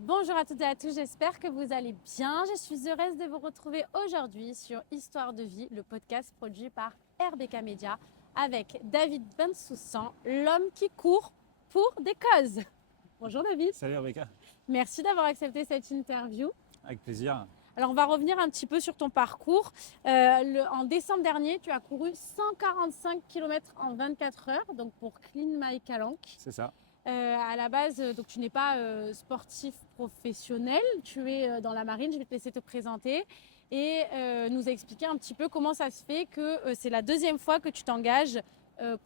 Bonjour à toutes et à tous, j'espère que vous allez bien. Je suis heureuse de vous retrouver aujourd'hui sur Histoire de vie, le podcast produit par RBK Media avec David Bensoussan, l'homme qui court pour des causes. Bonjour David. Salut Rebecca, Merci d'avoir accepté cette interview. avec plaisir. Alors on va revenir un petit peu sur ton parcours. En décembre dernier, tu as couru 145 km en 24 heures, donc pour Clean My Calanque. C'est ça. À la base, donc tu n'es pas sportif professionnel, tu es dans la marine. Je vais te laisser te présenter et nous expliquer un petit peu comment ça se fait que c'est la deuxième fois que tu t'engages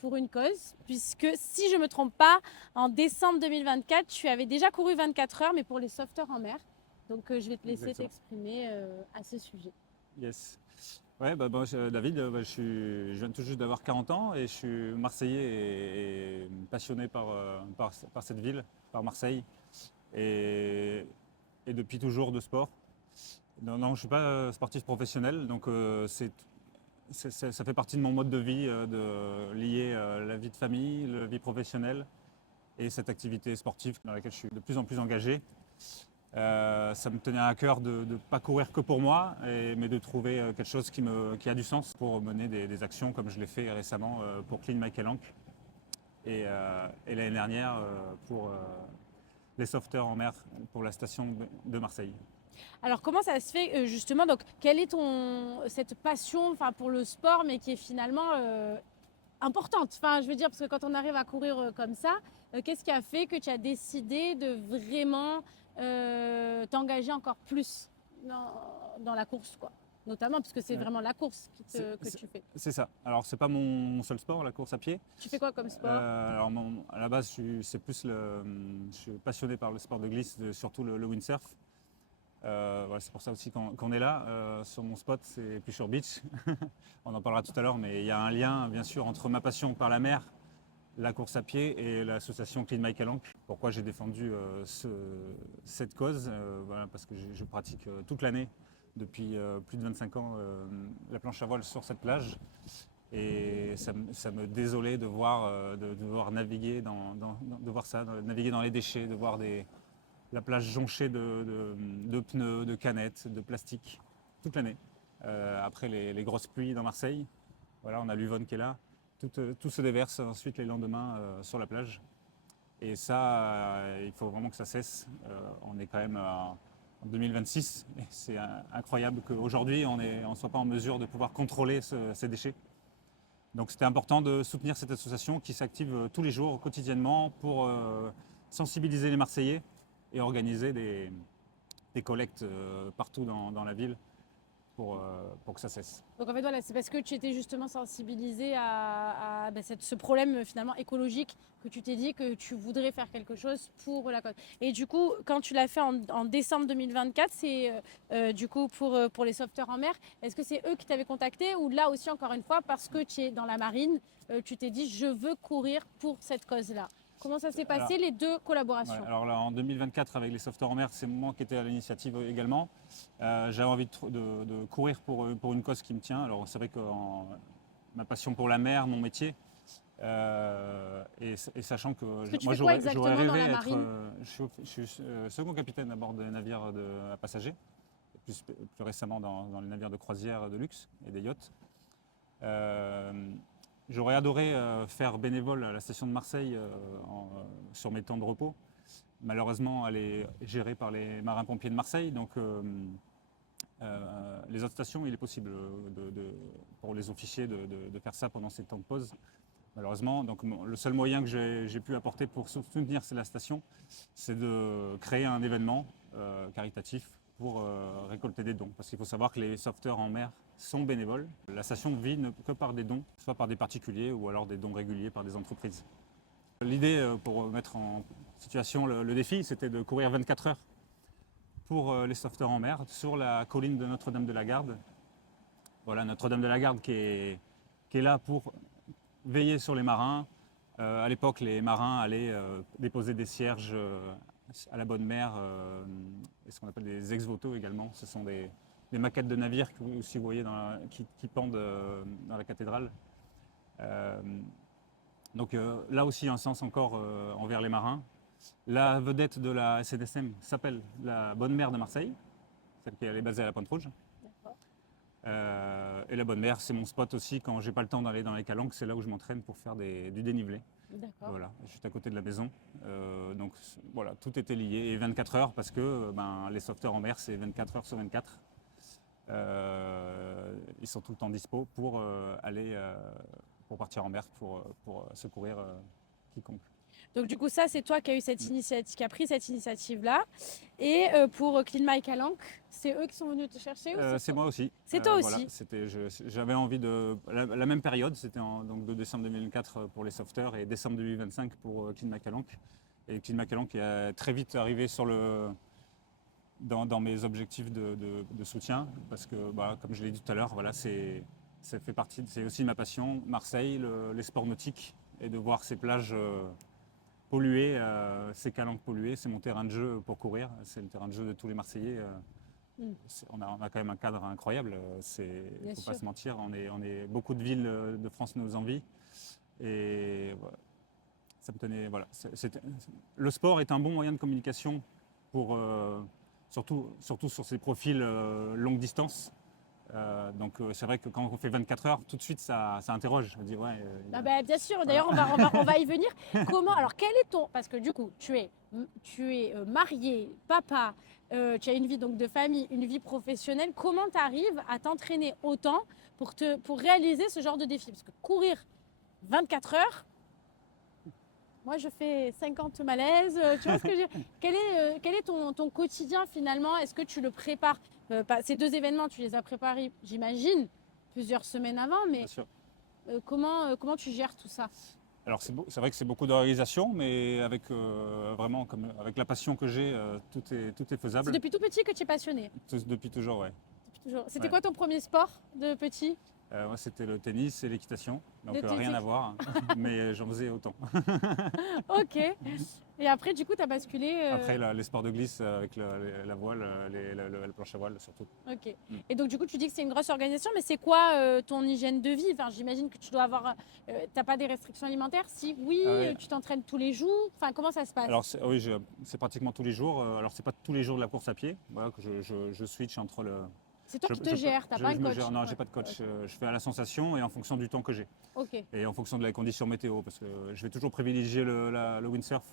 pour une cause, puisque si je ne me trompe pas, en décembre 2024, tu avais déjà couru 24 heures, mais pour les sauveteurs en mer. Donc je vais te laisser Exactement. t'exprimer à ce sujet. Yes. Ouais, David, je viens tout juste d'avoir 40 ans et je suis marseillais et passionné par cette ville, par Marseille. Et, et depuis toujours de sport. Non, je ne suis pas sportif professionnel, donc ça fait partie de mon mode de vie de lier la vie de famille, la vie professionnelle et cette activité sportive dans laquelle je suis de plus en plus engagé. Ça me tenait à cœur de ne pas courir que pour moi, mais de trouver quelque chose qui a du sens pour mener des actions comme je l'ai fait récemment pour Clean My Calanque et l'année dernière pour les sauveteurs en mer pour la station de Marseille. Alors comment ça se fait justement, donc quelle est cette passion pour le sport, mais qui est finalement importante. Enfin, je veux dire, parce que quand on arrive à courir comme ça, qu'est-ce qui a fait que tu as décidé de vraiment t'engager encore plus dans la course, quoi? Notamment parce que c'est Ouais. vraiment la course que tu fais. C'est ça. Alors c'est pas mon seul sport, la course à pied. Tu fais quoi comme sport? À la base, je suis passionné par le sport de glisse, surtout le windsurf. Voilà, c'est pour ça aussi qu'on est là. Sur mon spot, c'est Pusher Beach. On en parlera tout à l'heure, mais il y a un lien, bien sûr, entre ma passion par la mer, la course à pied et l'association Clean My Calanque. Pourquoi j'ai défendu cette cause voilà, parce que je pratique toute l'année, depuis plus de 25 ans, la planche à voile sur cette plage. Et ça me désolait de voir, de devoir naviguer de voir ça, naviguer dans les déchets, de voir la plage jonchée de pneus, de canettes, de plastique, toute l'année. Après les grosses pluies dans Marseille, voilà, on a l'Uvonne qui est là. Tout se déverse ensuite les lendemains sur la plage. Et ça, il faut vraiment que ça cesse. On est quand même en 2026 et c'est incroyable qu'aujourd'hui on ne soit pas en mesure de pouvoir contrôler ces déchets. Donc c'était important de soutenir cette association qui s'active tous les jours, quotidiennement, pour sensibiliser les Marseillais et organiser des collectes partout dans la ville pour que ça cesse. Donc en fait, voilà, c'est parce que tu étais justement sensibilisé à ce problème finalement écologique que tu t'es dit que tu voudrais faire quelque chose pour la cause. Et du coup, quand tu l'as fait en décembre 2024, c'est du coup pour les sauveteurs en mer, est-ce que c'est eux qui t'avaient contacté ou là aussi, encore une fois, parce que tu es dans la marine, tu t'es dit je veux courir pour cette cause-là? Comment ça s'est passé, les deux collaborations? Ouais, alors là, en 2024, avec les sauveteurs en mer, c'est moi qui étais à l'initiative également. J'avais envie de courir pour une cause qui me tient. Alors c'est vrai que ma passion pour la mer, mon métier, et sachant que Tu moi fais quoi j'aurais exactement dans rêvé la être, marine? je suis second capitaine à bord des navires à passagers, plus récemment dans les navires de croisière de luxe et des yachts. J'aurais adoré faire bénévole à la station de Marseille sur mes temps de repos. Malheureusement, elle est gérée par les marins-pompiers de Marseille. Donc, les autres stations, il est possible pour les officiers de faire ça pendant ces temps de pause. Malheureusement, donc le seul moyen que j'ai pu apporter pour soutenir la station, c'est de créer un événement caritatif pour récolter des dons. Parce qu'il faut savoir que les sauveteurs en mer sont bénévoles. La station vit que par des dons, soit par des particuliers ou alors des dons réguliers par des entreprises. L'idée, pour mettre en situation le défi, c'était de courir 24 heures pour les sauveteurs en mer sur la colline de Notre-Dame-de-la-Garde. Voilà, Notre-Dame-de-la-Garde qui est là pour veiller sur les marins. À l'époque, les marins allaient déposer des cierges à la bonne mer, et ce qu'on appelle des ex-voto également. Ce sont des maquettes de navires que vous voyez qui pendent dans la cathédrale. Donc là aussi un sens encore envers les marins. La vedette de la SNSM s'appelle la Bonne Mère de Marseille, celle qui est basée à la Pointe Rouge. D'accord. Et la Bonne Mère, c'est mon spot aussi quand j'ai pas le temps d'aller dans les calanques, c'est là où je m'entraîne pour faire du dénivelé. D'accord. Voilà, juste à côté de la maison. Donc voilà, tout était lié. Et 24 heures parce que les sauveteurs en mer, c'est 24 heures sur 24. Ils sont tout le temps dispo pour pour partir en mer, pour secourir quiconque. Donc du coup, ça, c'est toi qui as eu cette initiative, qui a pris cette initiative-là. Et pour Clean My Calanque, c'est eux qui sont venus te chercher ou C'est moi aussi. C'est toi Voilà, aussi. j'avais envie de la même période, c'était donc de décembre 2004 pour les sauveteurs et décembre 2025 pour Clean My Calanque. Et Clean My Calanque est très vite arrivé dans mes objectifs de soutien parce que, comme je l'ai dit tout à l'heure, voilà, c'est aussi ma passion. Marseille, les sports nautiques et de voir ces plages polluées, ces calanques polluées, c'est mon terrain de jeu pour courir. C'est le terrain de jeu de tous les Marseillais. On a quand même un cadre incroyable. Il ne faut pas se mentir. Beaucoup de villes de France nous envient. Et voilà, ça me tenait. Voilà, le sport est un bon moyen de communication pour surtout sur ces profils longue distance. Donc c'est vrai que quand on fait 24 heures, tout de suite ça interroge. On dit, ouais, bien sûr, d'ailleurs on va y venir. Comment, alors quel est ton, parce que du coup tu es marié, papa, tu as une vie donc de famille, une vie professionnelle, comment tu arrives à t'entraîner autant pour réaliser ce genre de défi? Parce que courir 24 heures, moi je fais 50 malaises, tu vois ce que je veux dire? Quel est ton quotidien finalement? Est-ce que tu le prépares? Ces deux événements, tu les as préparés, j'imagine, plusieurs semaines avant, mais bien sûr. comment tu gères tout ça? Alors c'est vrai que c'est beaucoup d'organisation, mais avec vraiment avec la passion que j'ai, tout est faisable. C'est depuis tout petit que tu es passionné? Depuis toujours, ouais. C'était Ouais. quoi ton premier sport de petit? Moi, c'était le tennis et l'équitation, donc Le tennis rien et- à voir, mais j'en faisais autant. Ok. Et après, du coup, tu as basculé. Après, les sports de glisse avec la voile, la planche à voile surtout. Ok. Et donc, du coup, tu dis que c'est une grosse organisation, mais c'est quoi ton hygiène de vie? Enfin, j'imagine que tu dois avoir. T'as pas des restrictions alimentaires? Si oui, Ah ouais. tu t'entraînes tous les jours. Enfin, comment ça se passe? Alors oui, c'est pratiquement tous les jours. Alors c'est pas tous les jours de la course à pied. Voilà, que je switch entre le. C'est toi qui te peux- gères, t'as pas un je me coach? gère. Non, Ouais. j'ai pas de coach. Ok. Je fais à la sensation et en fonction du temps que j'ai. Ok. Et en fonction de la condition météo, parce que je vais toujours privilégier le windsurf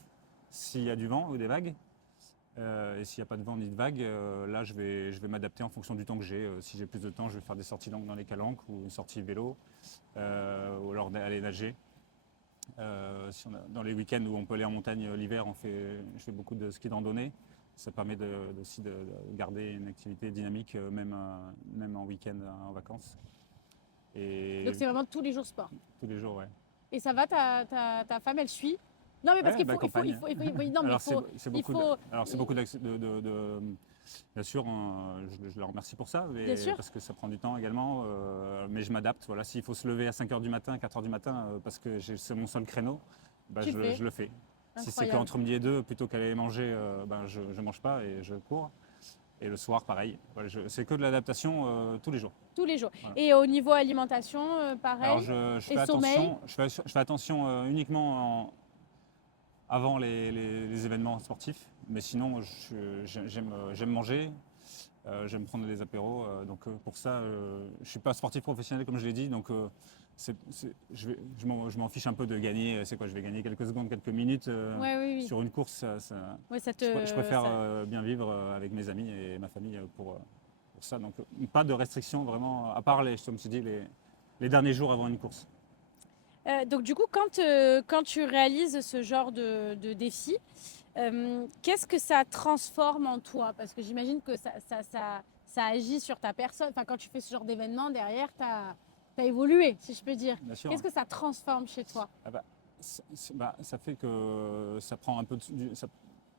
s'il y a du vent ou des vagues. Et s'il n'y a pas de vent ni de vagues, là je vais m'adapter en fonction du temps que j'ai. Si j'ai plus de temps, je vais faire des sorties longues dans les calanques ou une sortie vélo, ou alors aller nager. Dans les week-ends où on peut aller en montagne l'hiver, je fais beaucoup de ski de randonnée. Ça permet aussi de garder une activité dynamique, même en week-end, en vacances. Et Donc, c'est vraiment tous les jours sport. tous les jours, ouais. Et ça va, ta femme, elle suit? Non, mais parce Ouais, qu'il faut, campagne. non, mais Alors il beaucoup faut. c'est beaucoup bien sûr, je la remercie pour ça, Bien sûr. parce que ça prend du temps également. Mais je m'adapte. Voilà, s'il faut se lever à 5 h du matin, 4 h du matin, parce que c'est mon seul créneau, Tu le fais. je le fais. Si c'est Incroyable. qu'entre midi et 2, plutôt qu'aller manger, je ne mange pas et je cours. Et le soir, pareil. Voilà, c'est que de l'adaptation tous les jours. Tous les jours. Voilà. Et au niveau alimentation, pareil. Alors je fais Et sommeil? attention, je fais attention uniquement avant les événements sportifs. Mais sinon, j'aime manger, j'aime prendre des apéros. Donc pour ça, je ne suis pas sportif professionnel comme je l'ai dit. Donc je m'en fiche un peu de gagner. C'est quoi? Je vais gagner quelques secondes, quelques minutes Ouais, oui, oui. sur une course. Ouais, Je préfère bien vivre avec mes amis et ma famille pour ça. Donc pas de restrictions vraiment, à part comme je dis, les derniers jours avant une course. Donc du coup, quand tu réalises ce genre de défi, qu'est-ce que ça transforme en toi? Parce que j'imagine que ça agit sur ta personne. Enfin, quand tu fais ce genre d'événement, derrière, tu as évolué, si je peux dire. Bien sûr. Qu'est-ce que ça transforme chez toi? Ça fait que ça prend un peu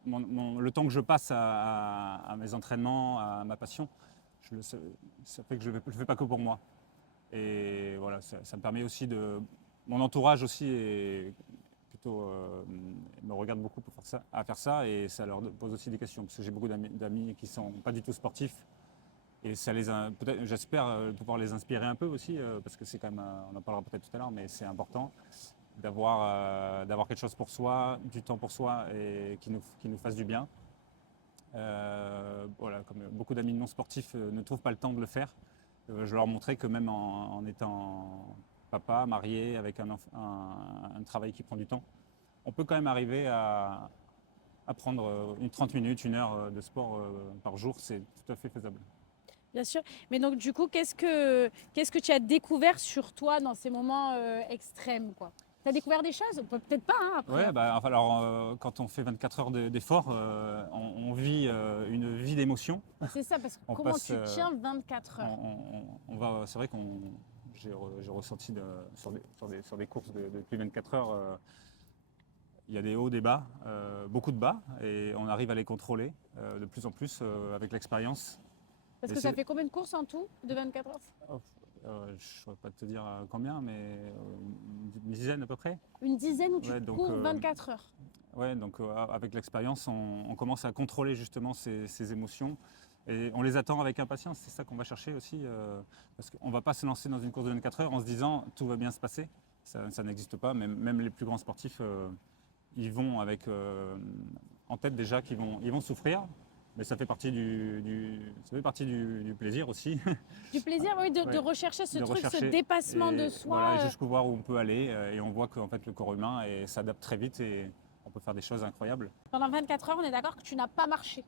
le temps que je passe à mes entraînements, à ma passion, ça fait que je le fais pas que pour moi. Et voilà, ça me permet aussi mon entourage aussi est plutôt me regarde beaucoup à faire ça et ça leur pose aussi des questions parce que j'ai beaucoup d'amis qui sont pas du tout sportifs et peut-être j'espère pouvoir les inspirer un peu aussi parce que c'est quand même on en parlera peut-être tout à l'heure mais c'est important d'avoir quelque chose pour soi, du temps pour soi et qui nous fasse du bien. Voilà, comme beaucoup d'amis non sportifs ne trouvent pas le temps de le faire, je leur montrais que même en étant papa, marié, avec un travail qui prend du temps, on peut quand même arriver à prendre une 30 minutes, 1 heure de sport par jour, c'est tout à fait faisable. Bien sûr. Mais donc, du coup, qu'est-ce que tu as découvert sur toi dans ces moments extrêmes, quoi? Tu as découvert des choses? Peut-être pas, hein, après. Ouais, bah, enfin, alors quand on fait 24 heures d'effort, on vit une vie d'émotions. C'est ça, parce que On comment passe, tu tiens 24 heures? c'est vrai qu'on j'ai ressenti sur des courses de plus de 24 heures, il y a des hauts, des bas, beaucoup de bas, et on arrive à les contrôler de plus en plus avec l'expérience. Parce Et que ça c'est- fait combien de courses en tout de 24 heures? Je ne saurais pas te dire combien, mais une dizaine à peu près. Une dizaine où tu Ouais, donc, cours 24 heures. Ouais, donc avec l'expérience, on commence à contrôler justement ces émotions et on les attend avec impatience. C'est ça qu'on va chercher aussi, parce qu'on ne va pas se lancer dans une course de 24 heures en se disant tout va bien se passer. Ça n'existe pas. Même les plus grands sportifs, ils vont avec en tête déjà ils vont souffrir, mais ça fait partie ça fait partie du plaisir aussi. Du plaisir, oui, de Ouais. rechercher ce De truc, ce rechercher dépassement de et soi. voilà, jusqu'où voir où on peut aller et on voit qu'en fait le corps humain s'adapte très vite et on peut faire des choses incroyables. Pendant 24 heures, on est d'accord que tu n'as pas marché.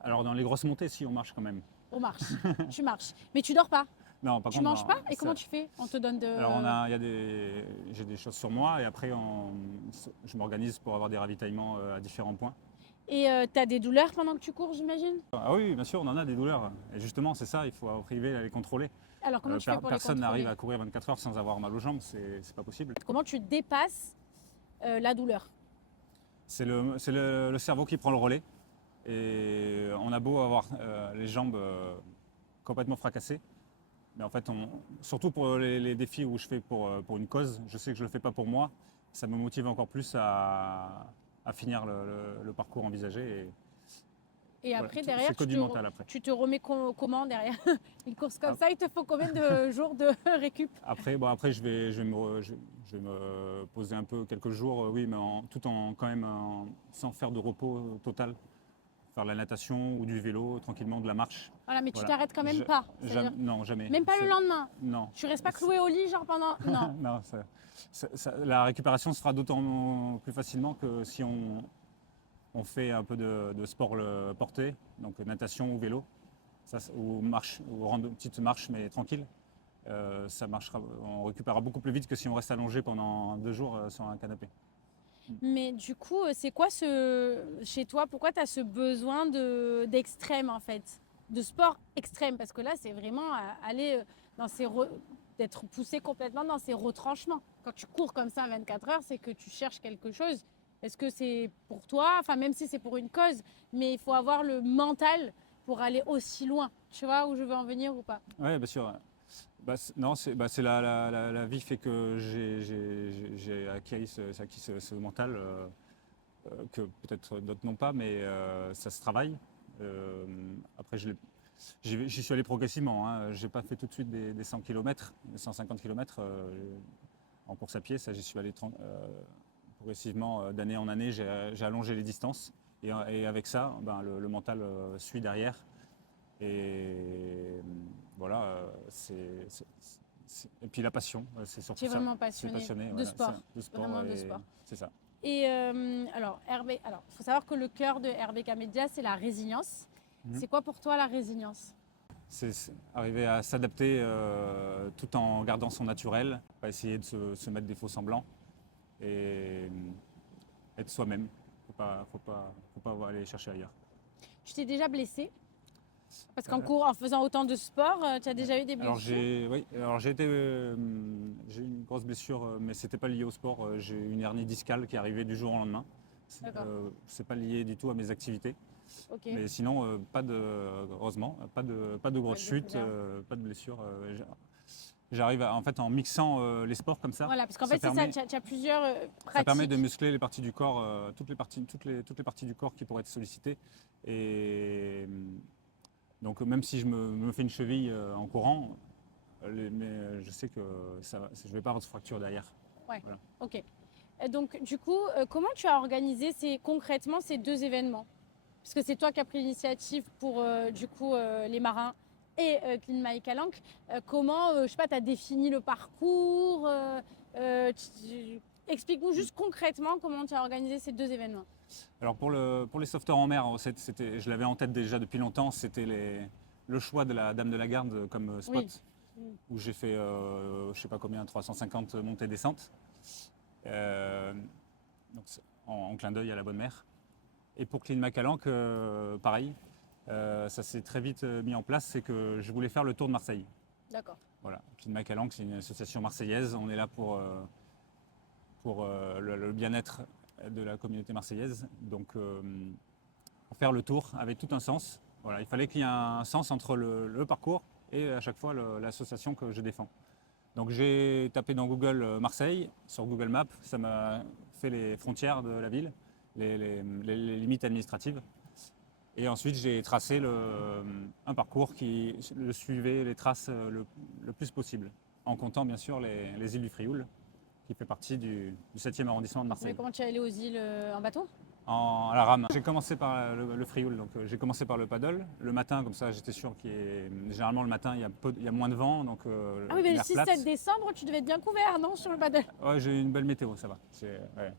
Alors dans les grosses montées, si on marche quand même. On marche. Tu marches. Mais tu dors pas. Non, par Tu contre, manges non, pas. Et ça- comment tu fais? On te donne de. Alors j'ai des choses sur moi et après je m'organise pour avoir des ravitaillements à différents points. Et tu as des douleurs pendant que tu cours, j'imagine? Ah oui, bien sûr, on en a des douleurs. Et justement, c'est ça, il faut arriver à les contrôler. Alors, comment tu fais pour les Personne contrôler? n'arrive à courir 24 heures sans avoir mal aux jambes, c'est pas possible. Comment tu dépasses la douleur? C'est le cerveau qui prend le relais. Et on a beau avoir les jambes complètement fracassées, mais en fait, surtout pour les défis où je fais pour une cause, je sais que je ne le fais pas pour moi, ça me motive encore plus à finir le parcours envisagé. Et Voilà, après, derrière, c'est que du mental après. tu te remets comment derrière? Une course comme Ah. ça, il te faut combien de jours de récup? Après je vais me poser un peu quelques jours, oui, mais tout en quand même sans faire de repos total. Faire de la natation ou du vélo, tranquillement, de la marche. Voilà, mais tu Voilà. t'arrêtes quand même pas. C'est-à-dire, Non, jamais. même pas le lendemain. Non. Tu restes pas cloué au lit, genre pendant. Non. Non, la récupération se fera d'autant plus facilement que si on fait un peu de sport porté, donc natation ou vélo, ou marche, ou petite marche mais tranquille. Ça marchera, on récupérera beaucoup plus vite que si on reste allongé pendant 2 jours sur un canapé. Mais du coup, c'est quoi chez toi? Pourquoi tu as ce besoin d'extrême en fait? De sport extrême? Parce que là, c'est vraiment aller dans d'être poussé complètement dans ces retranchements. Quand tu cours comme ça 24 heures, c'est que tu cherches quelque chose. Est-ce que c'est pour toi? Enfin, même si c'est pour une cause, mais il faut avoir le mental pour aller aussi loin. Tu vois où je veux en venir ou pas? Oui, bien sûr. Non, c'est la vie fait que j'ai acquis ce mental que peut-être d'autres n'ont pas, mais ça se travaille. Après, j'y suis allé progressivement. Hein. Je n'ai pas fait tout de suite des 100 km, des 150 km en course à pied. Ça, j'y suis allé progressivement d'année en année. J'ai allongé les distances et avec ça, ben, le mental suit derrière. Et voilà, et puis la passion, c'est surtout Tu es ça. vraiment C'est passionné de voilà, sport. de sport, Vraiment de et sport. c'est ça. Et alors, il faut savoir que le cœur de RBK Media, c'est la résilience. Mhm. C'est quoi pour toi la résilience? C'est arriver à s'adapter tout en gardant son naturel, pas essayer de se mettre des faux semblants et être soi-même. Faut pas aller chercher ailleurs. Tu t'es déjà blessé? Parce en faisant autant de sport, tu as déjà eu des Alors blessures? j'ai eu une grosse blessure, mais c'était pas lié au sport. J'ai eu une hernie discale qui est arrivée du jour au lendemain. D'accord. C'est pas lié du tout à mes activités. Ok. Mais sinon, heureusement, pas de grosses Pas de chutes, douleur. pas de blessures. J'arrive en fait en mixant les sports comme ça. Voilà, parce qu'en ça fait, c'est ça, permet- tu as plusieurs pratiques. Ça permet de muscler les parties du corps, toutes les parties du corps qui pourraient être sollicitées. Et donc même si je me fais une cheville en courant, mais je sais que je ne vais pas avoir de fracture derrière. Ok. Et donc, du coup, comment tu as organisé concrètement ces 2 événements? Parce que c'est toi qui as pris l'initiative pour, du coup, les marins et Clean My Calanque. Comment, je sais pas, tu as défini le parcours explique-nous juste concrètement comment tu as organisé ces 2 événements. Alors pour les sauveteurs en mer, je l'avais en tête déjà depuis longtemps, c'était le choix de la Dame de la Garde comme spot, Oui. où j'ai fait, je sais pas combien, 350 montées-descentes, donc en clin d'œil à la bonne mer. Et pour Clean My Calanque, pareil, ça s'est très vite mis en place, c'est que je voulais faire le tour de Marseille. D'accord. Voilà, Clean My Calanque, c'est une association marseillaise, on est là pour le bien-être de la communauté marseillaise. Donc, pour faire le tour avait tout un sens. Voilà, il fallait qu'il y ait un sens entre le parcours et à chaque fois l'association que je défends. Donc j'ai tapé dans Google Marseille, sur Google Maps, ça m'a fait les frontières de la ville, les limites administratives. Et ensuite j'ai tracé un parcours qui le suivait les traces le plus possible, en comptant bien sûr les îles du Frioul, qui fait partie du 7e arrondissement de Mais Marseille. comment tu es allé aux îles en bateau? À la rame. J'ai commencé par le Frioul, donc j'ai commencé par le paddle. Le matin, comme ça, j'étais sûr généralement le matin, il y a moins de vent, donc Ah oui, mais le mer plate. 6-7 décembre, tu devais être bien couvert, non, sur le paddle? Ouais, j'ai eu une belle météo, ça va. Ouais.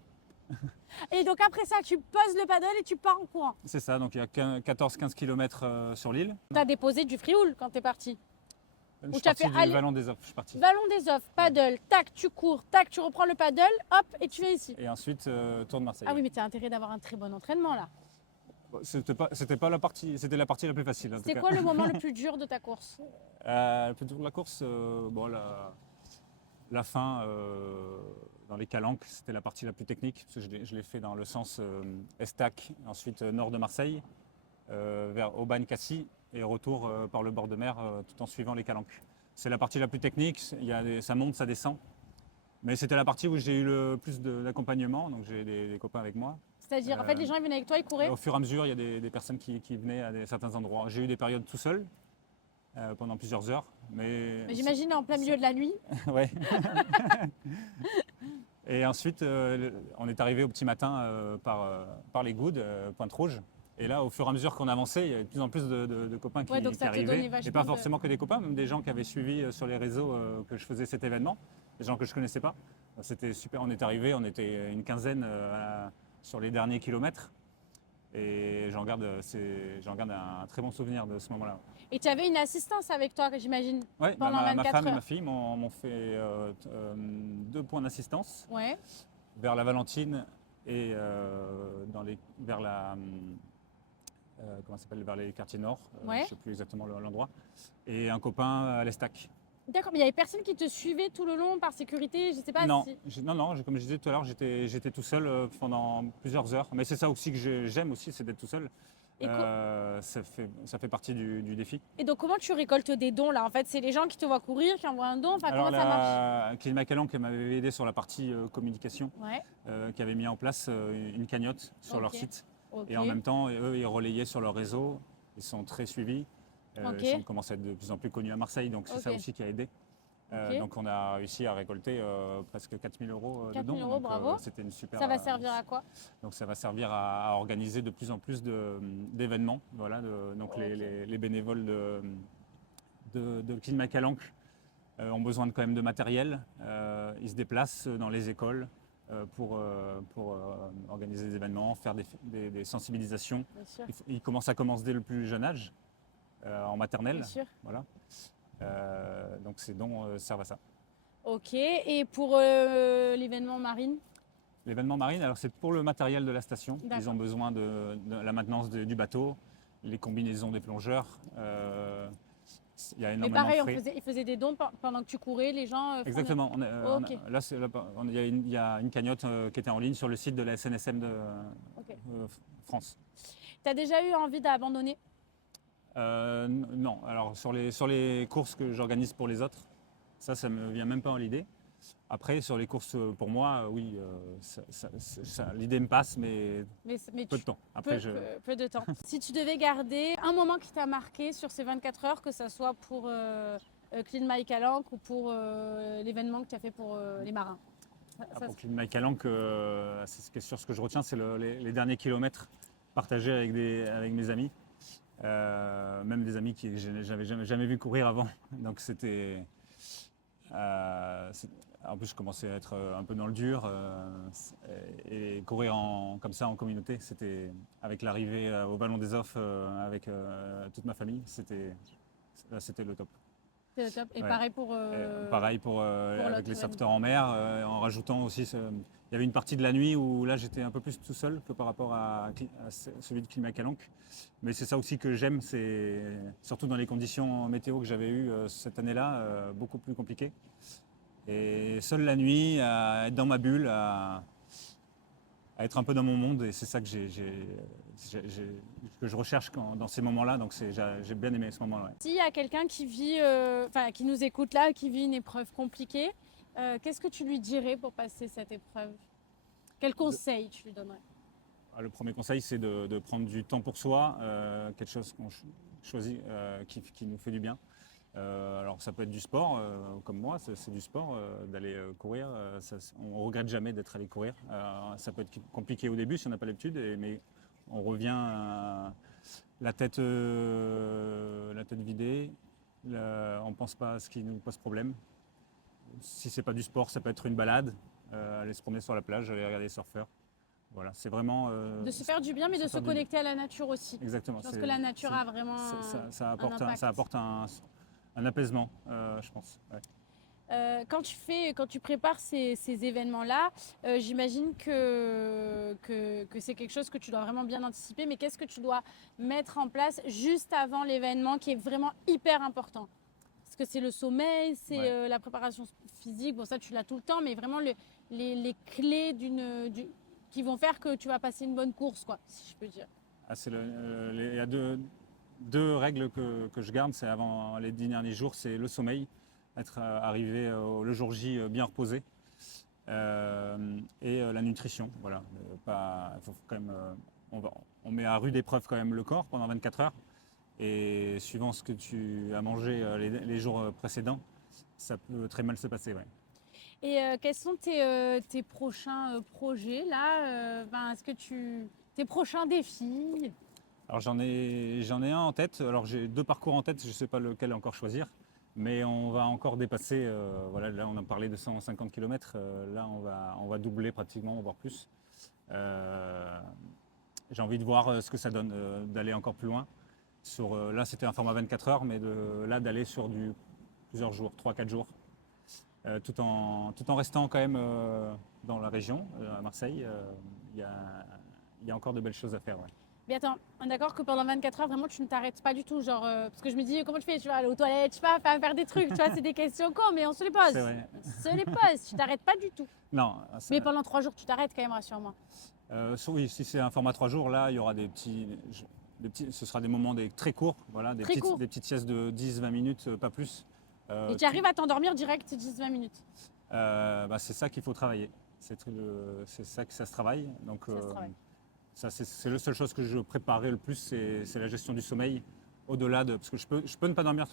Et donc après ça, tu poses le paddle et tu pars en courant. C'est ça, donc il y a 14-15 km sur l'île. Tu as déposé du Frioul quand tu es parti. Je Ou suis tu as parti fait du aller- Vallon des Offres, je suis parti. Vallon des Offres, paddle, tac, tu cours, tac, tu reprends le paddle, hop, et tu viens ici. Et ensuite, Tour de Marseille. Ah oui, mais tu as intérêt d'avoir un très bon entraînement là. Bon, c'était pas la partie, c'était la partie la plus facile en tout C'est cas. quoi le moment le plus dur de ta course? Le plus dur de la course, la fin dans les calanques, c'était la partie la plus technique, parce que je l'ai fait dans le sens Estac, ensuite nord de Marseille, vers Aubagne-Cassis, et retour par le bord de mer, tout en suivant les calanques. C'est la partie la plus technique, ça monte, ça descend. Mais c'était la partie où j'ai eu le plus d'accompagnement, donc j'ai des copains avec moi. C'est-à-dire, en fait, les gens ils venaient avec toi, ils couraient? Au fur et à mesure, il y a des personnes qui venaient à certains endroits. J'ai eu des périodes tout seul, pendant plusieurs heures. Mais J'imagine en plein milieu de la nuit. ouais. Et ensuite, on est arrivé au petit matin par les Goudes, Pointe-Rouge. Et là, au fur et à mesure qu'on avançait, il y avait de plus en plus de copains Ouais, donc qui ça te arrivaient. donnait Et vachement pas de- forcément que des copains, même des gens qui avaient suivi sur les réseaux que je faisais cet événement, des gens que je ne connaissais pas. C'était super, on est arrivé, on était une quinzaine sur les derniers kilomètres. Et j'en garde un très bon souvenir de ce moment-là. Et tu avais une assistance avec toi, j'imagine. Ouais, Pendant ma 24 femme et heures. ma fille m'ont fait 2 points d'assistance Ouais. vers la Valentine et vers comment ça s'appelle, vers les quartiers nord, Ouais. je ne sais plus exactement l'endroit, et un copain à l'Estac. D'accord, mais il y avait personne qui te suivait tout le long par sécurité, je sais pas Non, si. non, comme je disais tout à l'heure, j'étais tout seul pendant plusieurs heures. Mais c'est ça aussi que j'aime aussi, c'est d'être tout seul. Et Ça fait partie du défi. Et donc comment tu récoltes des dons là? En fait, c'est les gens qui te voient courir, qui envoient un don. Enfin, Alors comment ça marche? Clean My Calanque, qui m'avait aidé sur la partie communication, Ouais. qui avait mis en place une cagnotte sur leur Ok. site. Ok. Et en même temps, eux, ils relayaient sur leur réseau. Ils sont très suivis. Ok. Ils commencent à être de plus en plus connus à Marseille, donc c'est ça Ok. aussi qui a aidé. Ok. Donc on a réussi à récolter presque 4 000 € de 4 000 dons. €, Donc, bravo. c'était une super. Ça va servir à quoi? Donc ça va servir à organiser de plus en plus d'événements. Voilà, donc Ok. les bénévoles de Clean My Calanque ont besoin quand même de matériel. Ils se déplacent dans les écoles pour organiser des événements, faire des sensibilisations. Bien sûr. Ils commencent dès le plus jeune âge, en maternelle. Bien sûr. Voilà. Donc ces dons servent à ça. Ok. Et pour l'événement marine? L'événement marine, alors c'est pour le matériel de la station. Ils D'accord. ont besoin de la maintenance du bateau, les combinaisons des plongeurs. Il y a Mais énormément pareil, de frais. ils faisaient des dons pendant que tu courais, les gens. Exactement. Ok. Là, il y a une cagnotte qui était en ligne sur le site de la SNSM de Ok. France. Tu as déjà eu envie d'abandonner? Non, alors sur les courses que j'organise pour les autres, ça me vient même pas en l'idée. Après, sur les courses pour moi, oui, l'idée me passe, mais Mais peu de temps. Après, peu de temps. Si tu devais garder un moment qui t'a marqué sur ces 24 heures, que ce soit pour Clean My Calanque ou pour l'événement que tu as fait pour les marins. Pour Climat Calanque, c'est sûr, ce que je retiens, c'est les derniers kilomètres partagés avec mes amis. Même des amis que j'avais jamais vu courir avant. Donc c'était. En plus, je commençais à être un peu dans le dur et courir comme ça en communauté, c'était avec l'arrivée au Vallon des Offs avec toute ma famille, c'était le top. C'est le top. Et Ouais. pareil pour. Pareil avec les l'autre sauveteurs en mer, en rajoutant aussi. Il y avait une partie de la nuit où là j'étais un peu plus tout seul que par rapport à celui de Climat Calanque. Mais c'est ça aussi que j'aime, c'est surtout dans les conditions météo que j'avais eues cette année-là, beaucoup plus compliquées. Et seul la nuit, à être dans ma bulle, à être un peu dans mon monde, et c'est ça que que je recherche dans ces moments-là. Donc j'ai bien aimé ce moment-là. Ouais. S'il y a quelqu'un qui vit, qui nous écoute là, qui vit une épreuve compliquée, qu'est-ce que tu lui dirais pour passer cette épreuve? Quel conseil tu lui donnerais? Le premier conseil, c'est de prendre du temps pour soi, quelque chose qu'on choisit qui nous fait du bien. Alors ça peut être du sport, comme moi, c'est du sport, d'aller courir. On ne regrette jamais d'être allé courir. Ça peut être compliqué au début si on n'a pas l'habitude, mais on revient la tête vidée, on ne pense pas à ce qui nous pose problème. Si c'est pas du sport, ça peut être une balade, aller se promener sur la plage, aller regarder les surfeurs. Voilà, c'est vraiment. De se faire du bien, mais de se connecter à la nature aussi. Exactement. Je pense que la nature a vraiment. Ça apporte un apaisement, je pense. Ouais. Quand tu prépares ces événements-là, j'imagine que c'est quelque chose que tu dois vraiment bien anticiper, mais qu'est-ce que tu dois mettre en place juste avant l'événement qui est vraiment hyper important? Parce que c'est le sommeil, c'est la préparation physique, bon ça tu l'as tout le temps, mais vraiment les clés qui vont faire que tu vas passer une bonne course, quoi, si je peux dire. Il y a deux règles que je garde, c'est avant les 10 derniers jours, c'est le sommeil, être arrivé le jour J bien reposé, et la nutrition. Voilà, faut quand même, on met à rude épreuve quand même le corps pendant 24 heures, et suivant ce que tu as mangé les jours précédents, ça peut très mal se passer. Ouais. Et quels sont tes prochains projets là tes prochains défis? Alors j'en ai un en tête. Alors j'ai 2 parcours en tête, je ne sais pas lequel encore choisir, mais on va encore dépasser. Voilà, là on a parlé de 150 km, là on va doubler pratiquement, voire plus. J'ai envie de voir ce que ça donne, d'aller encore plus loin. Là c'était un format 24 heures, mais d'aller sur plusieurs jours, 3-4 jours. Tout en restant quand même dans la région, à Marseille, il y a encore de belles choses à faire. Ouais. Mais attends, on est d'accord que pendant 24 heures, vraiment, tu ne t'arrêtes pas du tout, genre, parce que je me dis, comment tu fais? Tu vas aller aux toilettes, je sais pas, faire des trucs, tu vois, c'est des questions cons, mais on se les pose. C'est vrai. On se les pose, tu t'arrêtes pas du tout. Non. Mais pendant 3 jours, tu t'arrêtes quand même, rassure-moi. Oui, si c'est un format 3 jours, là, il y aura des petits, ce sera des moments très courts, voilà, des petites siestes de 10-20 minutes, pas plus. Et tu arrives à t'endormir direct 10-20 minutes? C'est ça qu'il faut travailler. C'est ça que ça se travaille. Donc, ça, c'est la seule chose que je préparais le plus, c'est la gestion du sommeil. Au-delà parce que je peux ne pas dormir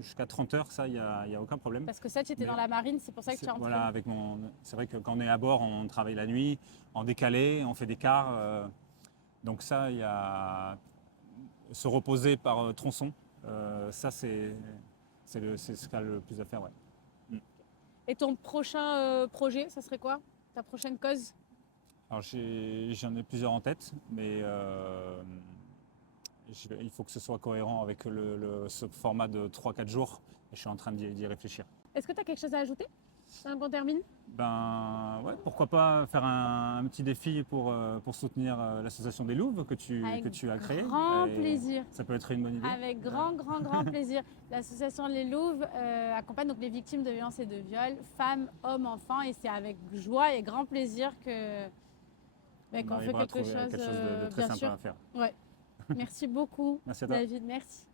jusqu'à 30 heures, ça, il n'y a aucun problème. Parce que ça, tu étais dans la marine, c'est pour ça que tu es rentré. Voilà, c'est vrai que quand on est à bord, on travaille la nuit, en décalé, on fait des quarts. Donc ça, il y a se reposer par tronçon. Ça, c'est ce qu'il y a le plus à faire. Ouais. Et ton prochain projet, ça serait quoi? Ta prochaine cause? Alors j'en ai plusieurs en tête, mais il faut que ce soit cohérent avec ce format de 3-4 jours, et je suis en train d'y réfléchir. Est-ce que tu as quelque chose à ajouter avant qu'on termine? Ouais, pourquoi pas faire un petit défi pour soutenir l'association des Louves que tu as créée. Avec grand plaisir. Ça peut être une bonne idée. Avec grand plaisir. L'association Les Louves accompagne donc les victimes de violences et de viols, femmes, hommes, enfants, et c'est avec joie et grand plaisir qu'on fait quelque chose de très sympa à faire. Ouais. Merci beaucoup, Merci à toi. David. Merci.